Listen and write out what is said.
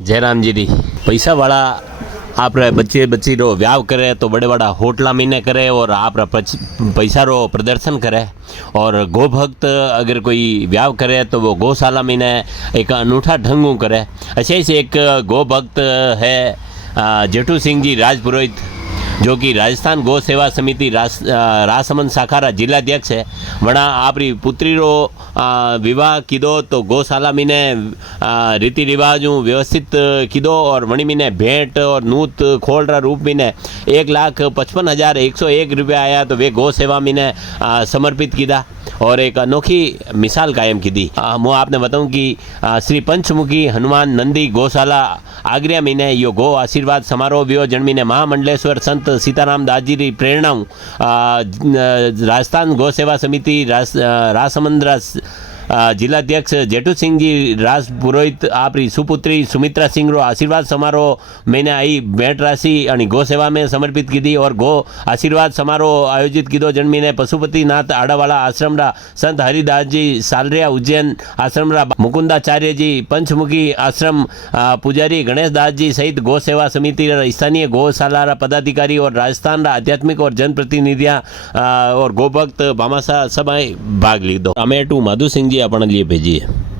जयराम जी री पैसा वाला आप बच्चे बच्ची रो व्याव करे तो बड़े बड़ा होटला महीने करे और आप पैसा रो प्रदर्शन करे। और गो भक्त अगर कोई व्याव करे तो वो गौशाला महीने एक अनूठा ढंगू करे। ऐसे ही एक गो भक्त है जेठू सिंह जी राजपुरोहित, जो कि राजस्थान गौ सेवा समिति राजसमंद शाखा जिलाध्यक्ष है। वणा आपरी पुत्री रो विवाह कीधो तो गौशाला मीने रीति रिवाजों व्यवस्थित कीधो और वणी मीने भेंट और नूत खोल रा रूप मीने 1,55,101 रुपया आया तो वे गौ सेवा मीने समर्पित कीधा और एक अनोखी मिसाल कायम की दी। मैं आपने बताऊं कि श्री पंचमुखी हनुमान नंदी गौशाला आगरिया महीने यो गो आशीर्वाद समारोह वियो जन्मीने महामंडलेश्वर संत सीताराम दास जी री प्रेरणा राजस्थान गौ सेवा समिति राजसमंद जिलाध्यक्ष जेठू सिंह जी राजपुरोहित आपरी सुपुत्री सुमित्रा सिंह रो आशीर्वाद समारोह मैंने आई भेंट राशि और गौ सेवा में समर्पित की थी। और गौ आशीर्वाद समारोह आयोजित कीधो जन्मीने पशुपतिनाथ आड़ावाला आश्रम रा संत हरिदास जी सालरिया उज्जैन आश्रम रा मुकुंदाचार्य जी पंचमुखी आश्रम पुजारी गणेश दास जी सहित गौ सेवा समिति स्थानीय गौशाला रा पदाधिकारी और राजस्थान रा आध्यात्मिक और जनप्रतिनिधियां और गौभक्त भामाशाह सब भाग लीधो। टमेटू मधु सिंह जी अपने लिए भेजिए।